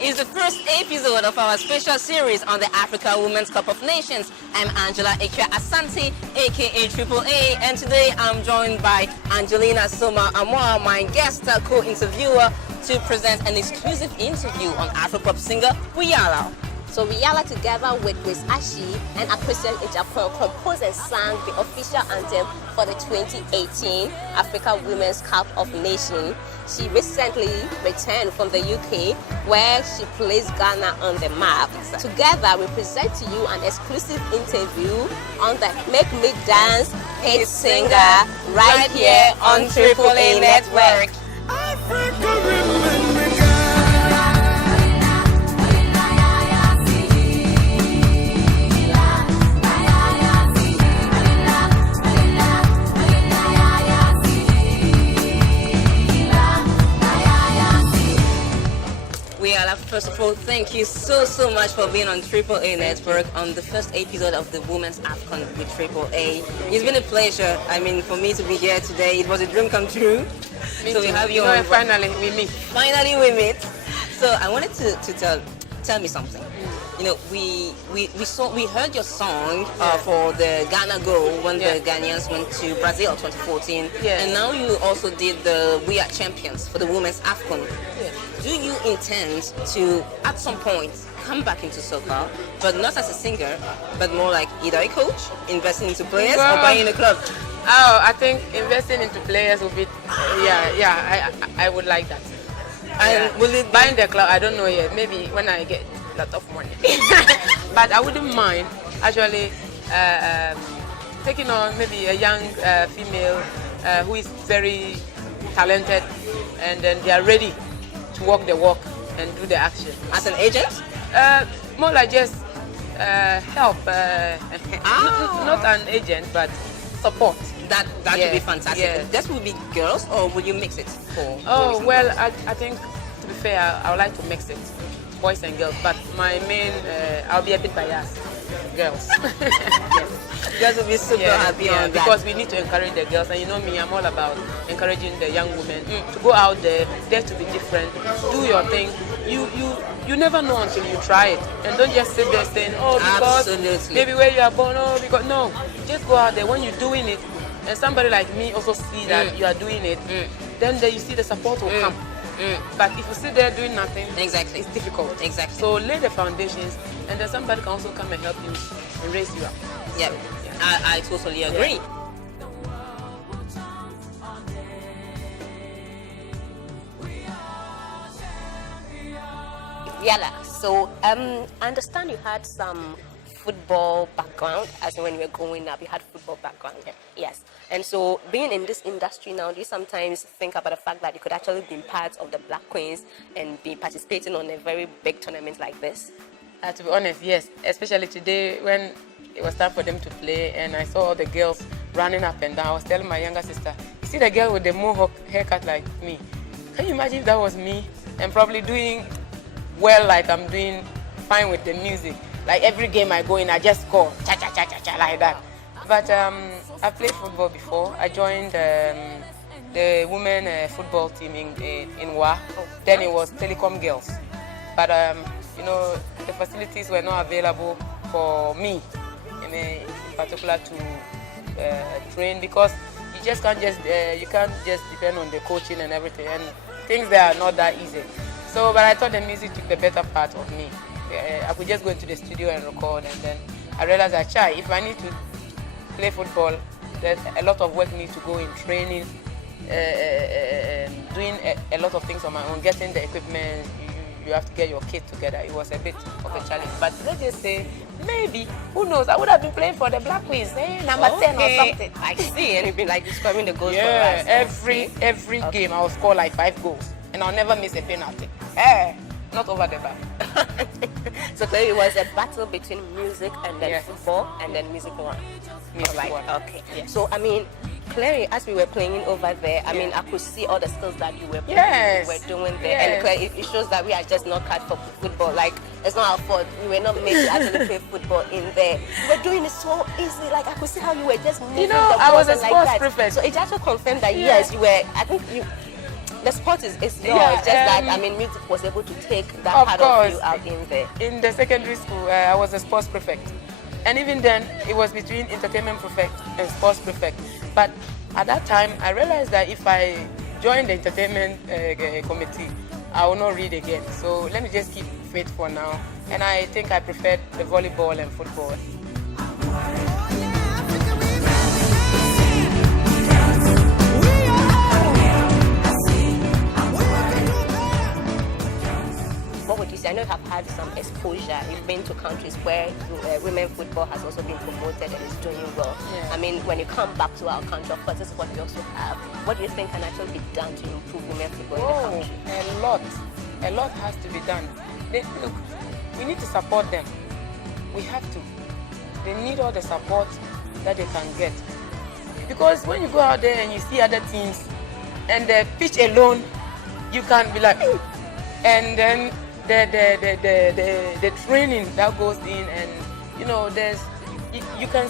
It's the first episode of our special series on the Africa Women's Cup of Nations. I'm Akua Asante, aka Triple A, and today I'm joined by Angelina, Soma, Amoah, my guest co-interviewer, to present an exclusive interview on Afropop singer Wiyaala. So Wiyaala, together with Miss Ashi and Akua Asante, composed and sang the official anthem for the 2018 Africa Women's Cup of Nations. She recently returned from the UK, where she placed Ghana on the map. Together, we present to you an exclusive interview on the Make Me Dance hit singer right here on Triple A Network. First of all, thank you so much for being on Triple A Network on the first episode of the Women's AWCON with Triple A. It's been a pleasure. I mean, for me to be here today, it was a dream come true. Me so too. we have you on. Finally we meet. Finally we meet. So I wanted to tell me something. You know, we heard your song for the Ghana goal when the Ghanaians went to Brazil 2014, and now you also did the We Are Champions for the Women's AFCON. Do you intend to, at some point, come back into soccer, but not as a singer, but more like either a coach, investing into players, or buying a club? Oh, I think investing into players would be, I would like that. And will it buying the club? I don't know yet. Maybe when I get a lot of money. But I wouldn't mind actually taking on maybe a young female who is very talented, and then they are ready to walk the walk and do the action. As an agent? More like just help. Not an agent, but support. That would be fantastic. Yeah. That would be girls, or would you mix it? Well, I think, to be fair, I would like to mix it, boys and girls. But my main, I'll be a bit biased, girls. Yes. Girls will be super happy on that. Because we need to encourage the girls, and you know me, I'm all about encouraging the young women to go out there, dare to be different, do your thing. You never know until you try it, and don't just sit there saying, because maybe where you are born, because no, just go out there. When you're doing it, and somebody like me also see that you are doing it, then you see the support will come. But if you sit there doing nothing, exactly, it's difficult. Exactly. So lay the foundations, and then somebody can also come and help you and raise you up. Yeah, I totally agree. Wiyaala, so I understand you had some football background, as when you were growing up, you had football background. Yes. And so being in this industry now, do you sometimes think about the fact that you could actually be part of the Black Queens and be participating on a very big tournament like this? To be honest, yes. Especially today when it was time for them to play and I saw all the girls running up and down. I was telling my younger sister, you see the girl with the mohawk haircut like me? Can you imagine if that was me? And probably doing well, like I'm doing fine with the music. Like every game I go in, I just score, cha-cha-cha-cha-cha, like that. But I played football before. I joined the women football team in Wa. Then it was Telecom Girls. But, you know, the facilities were not available for me, in particular to train, because you just can't you can't just depend on the coaching and everything, and things that are not that easy. So, but I thought the music took the better part of me. I could just go into the studio and record, and then I realized that, if I need to play football, there's a lot of work needs to go in training, doing a lot of things on my own, getting the equipment. You have to get your kit together. It was a bit of a challenge. But let's just say, maybe, who knows, I would have been playing for the Black Queens, number 10 or something. I see, and you've been like scoring the goals for us. Every game I'll score like 5 goals, and I'll never miss a penalty. Not over the bar. So clearly it was a battle between music and then football, and then music won. Okay. Yes. So I mean, clearly as we were playing over there, I mean, I could see all the skills that you were playing, you were doing there, and clearly it shows that we are just not cut for football. Like, it's not our fault. We were not made to actually play football in there. You were doing it so easy. Like, I could see how you were just moving. You know, I was a sports prefect. So it also confirmed that yes, you were. I think The sport is yours. Yeah, Just that I mean, music was able to take that of part course. of you out in there. In the secondary school, I was a sports prefect. And even then, it was between entertainment prefect and sports prefect. But at that time, I realized that if I joined the entertainment committee, I will not read again. So let me just keep fit for now. And I think I preferred the volleyball and football. What would you say? I know you have had some exposure. You've been to countries where women football has also been promoted and is doing well. Yeah. I mean, when you come back to our country, of course, this is what we also have. What do you think can actually be done to improve women football in the country? A lot. A lot has to be done. Look, we need to support them. We have to. They need all the support that they can get. Because when you go out there and you see other teams, and the pitch alone, you can be like, and then the training that goes in, and you know, you can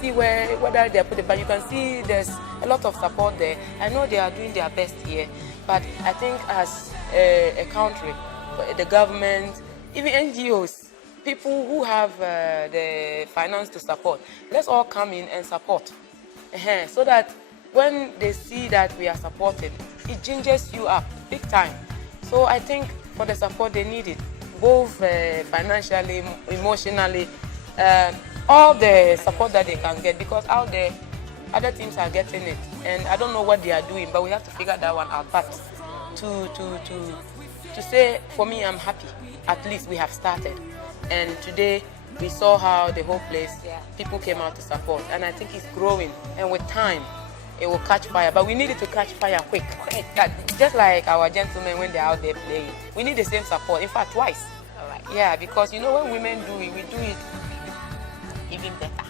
see whether they're put it, but you can see there's a lot of support there. I know they are doing their best here, but I think as a country, the government, even NGOs, people who have the finance to support, let's all come in and support, so that when they see that we are supported, it gingers you up big time. So I think for the support they need it, both financially, emotionally, all the support that they can get, because out there other teams are getting it, and I don't know what they are doing, but we have to figure that one out. But to say, for me, I'm happy. At least we have started, and today we saw how the whole place, people came out to support, and I think it's growing, and with time it will catch fire. But we need it to catch fire quick. Just like our gentlemen when they're out there playing, we need the same support. In fact, twice. All right. Yeah, because you know when women do it, we do it even better.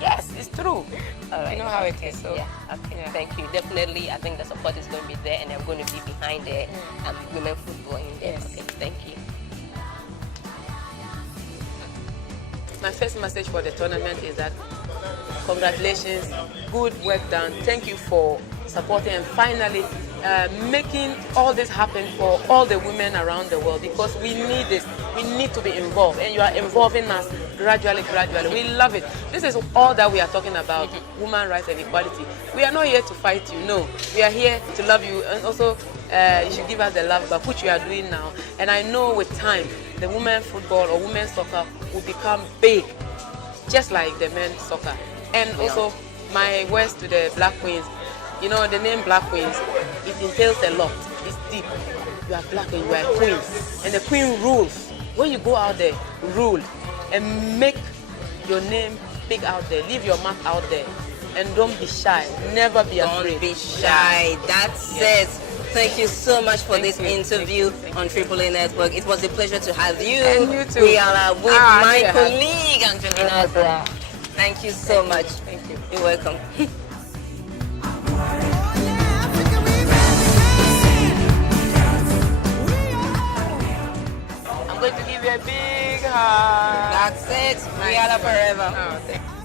Yes, it's true. All right. You know how it is. So, yeah. Okay. Yeah. Thank you. Definitely, I think the support is going to be there, and I'm going to be behind the women football in there. Yes. Okay. Thank you. My first message for the tournament is that congratulations, good work done. Thank you for supporting and finally making all this happen for all the women around the world, because we need this. We need to be involved, and you are involving us gradually. We love it. This is all that we are talking about, women rights and equality. We are not here to fight you, no. We are here to love you, and also you should give us the love back, which you are doing now. And I know with time, the women's football or women's soccer will become big, just like the men's soccer. And also, my words to the Black Queens, you know, the name Black Queens, it entails a lot. It's deep. You are black and you are a queen. And the queen rules. When you go out there, rule. And make your name big out there. Leave your mark out there. And don't be shy. Never be afraid. Don't be shy. That's it. Thank you so much for this interview on Triple A Network. It was a pleasure to have you. And you too. Wiyaala with my colleague Angelina as well. Thank you so much. Thank you. You're welcome. I'm going to give you a big hug. That's it. Wiyaala forever. Oh, thank you.